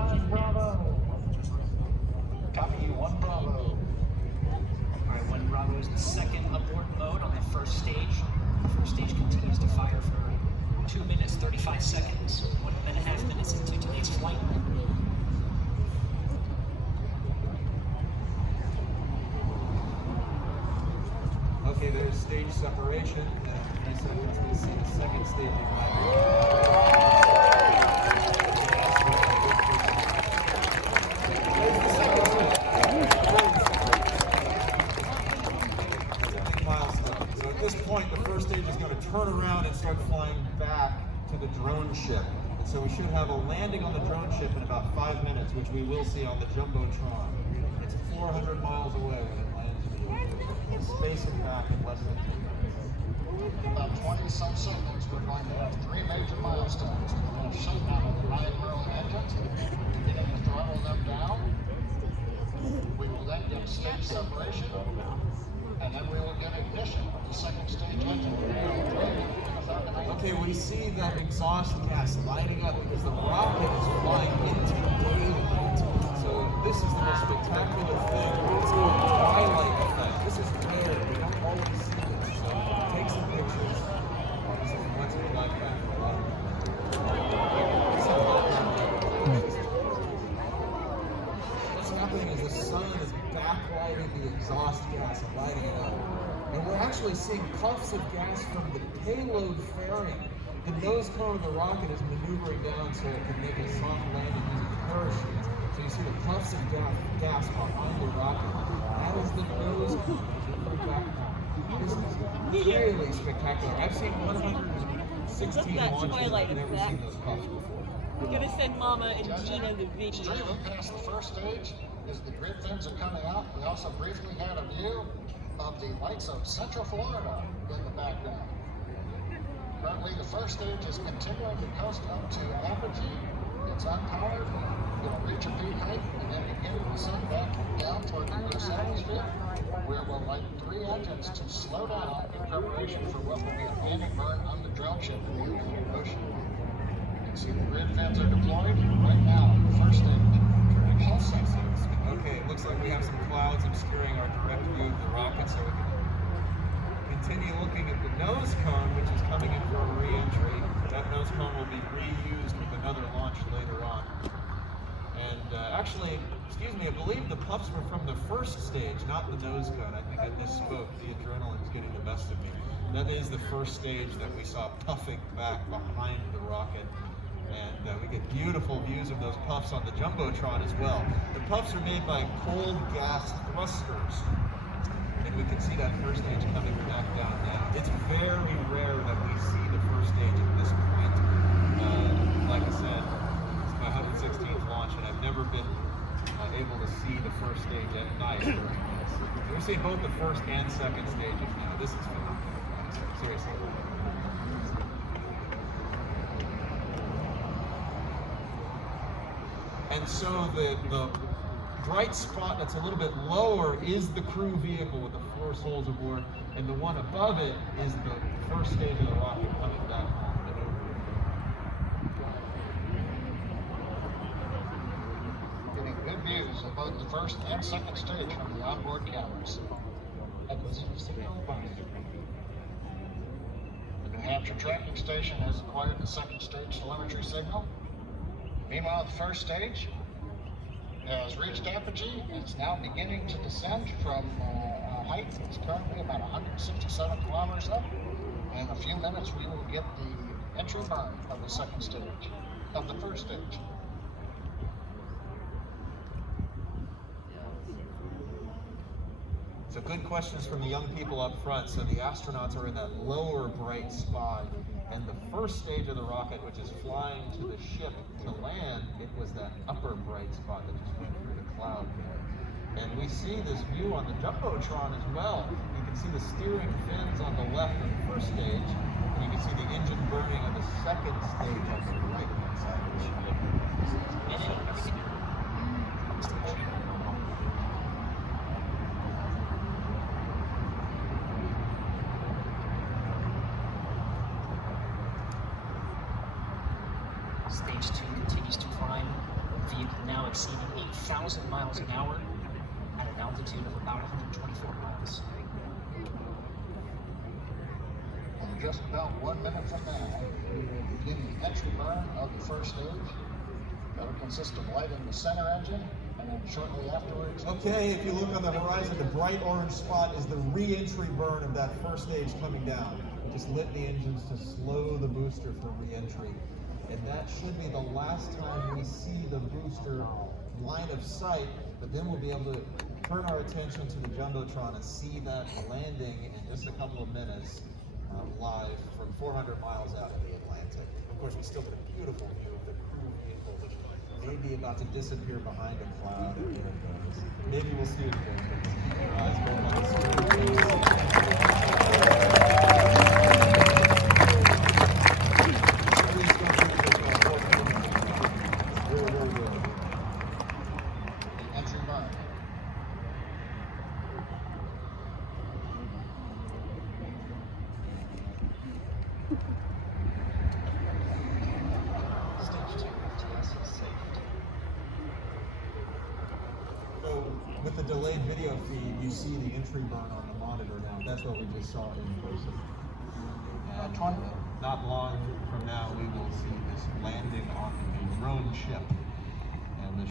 1 Bravo. Copy 1 Bravo. All right, 1 Bravo is the second abort mode on the first stage. The first stage continues to fire for 2 minutes, 35 seconds, 1.5 minutes into today's flight. Okay, there's stage separation, and in 3 seconds we see the second stage ignite. So at this point, the first stage is going to turn around and start flying back to the drone ship. And so we should have a landing on the drone ship in about 5 minutes, which we will see on the Jumbotron. It's 400 miles away when it lands in the ocean. Space and back in less than 2 minutes. About 20-some seconds, we're going to have 3 major milestones. We're going to shut down the 9-row engines, beginning to throttle them down. We will then get stage separation, and then we will get ignition of the second stage engine. Okay, we see that exhaust gas lighting up because the rocket is flying into daylight. So this is the most spectacular thing. It's called twilight effect. This is rare. We don't always see this. So take some pictures. This is once in a lifetime for a lot of What's happening is the sun is backlighting the exhaust gas and lighting it up. And we're actually seeing puffs of gas from the payload fairing. The nose cone of the rocket is maneuvering down so it can make a soft landing using the parachutes. So you see the puffs of gas behind the rocket. That is the nose cone. This is really spectacular. I've seen 116 launches and I've never seen those puffs before. We're going to send Mama and Gina the video. Streaming past the first stage as the grid fins are coming out. We also briefly had a view of the lights of Central Florida in the background. Currently, the first stage is continuing to coast up to apogee. It's unpowered. It'll reach a peak height and then begin to descend back down toward the Earth's atmosphere, where we'll light 3 engines to slow down in preparation for what will be a landing burn on the drone ship in the Atlantic Ocean. You can see the grid fins are deployed right now. The first stage. Okay, it looks like we have some clouds obscuring our direct view of the rocket, so we can continue looking at the nose cone, which is coming in for a re-entry. That nose cone will be reused with another launch later on. And actually, excuse me, I believe the puffs were from the first stage, not the nose cone. I think I misspoke. The adrenaline's getting the best of me. That is the first stage that we saw puffing back behind the rocket. And we get beautiful views of those puffs on the Jumbotron as well. The puffs are made by cold gas thrusters. And we can see that first stage coming back down now. It's very rare that we see the first stage at this point. Like I said, it's my 116th launch, and I've never been able to see the first stage at night during this. We're seeing both the first and second stages now. This is phenomenal, seriously. And so the bright spot that's a little bit lower is the crew vehicle with the 4 souls aboard, and the one above it is the first stage of the rocket coming back home. Getting good views of both the first and second stage from the onboard cameras. Acquisition signal by the New Hampshire tracking station has acquired the second stage telemetry signal. Meanwhile, the first stage has reached apogee and it's now beginning to descend from a height that's currently about 167 kilometers up. In a few minutes, we will get the entry burn of the second stage, of the first stage. So good questions from the young people up front. So the astronauts are in that lower bright spot. And the first stage of the rocket, which is flying to the ship to land, it was that upper bright spot that just went through the cloud there. And we see this view on the Jumbotron as well. You can see the steering fins on the left of the first stage, and you can see the engine burning on the second stage on the right-hand side of the ship. Stage 2 continues to climb. vehicle now exceeding 8,000 miles an hour at an altitude of about 124 miles. And just about 1 minute from now, we will begin the entry burn of the first stage. That'll consist of lighting the center engine, and then shortly afterwards. Okay, if you look on the horizon, the bright orange spot is the re-entry burn of that first stage coming down. We just lit the engines to slow the booster for re-entry. And that should be the last time we see the booster line of sight, but then we'll be able to turn our attention to the Jumbotron and see that landing in just a couple of minutes live from 400 miles out in the Atlantic. Of course, we still get a beautiful view of the crew vehicle, which may be about to disappear behind a cloud. And here it goes. Maybe we'll see it again, but keep your eyes going on the with the delayed video feed, you see the entry burn on the monitor now. That's what we just saw in person. And not long from now, we will see this landing on the drone ship.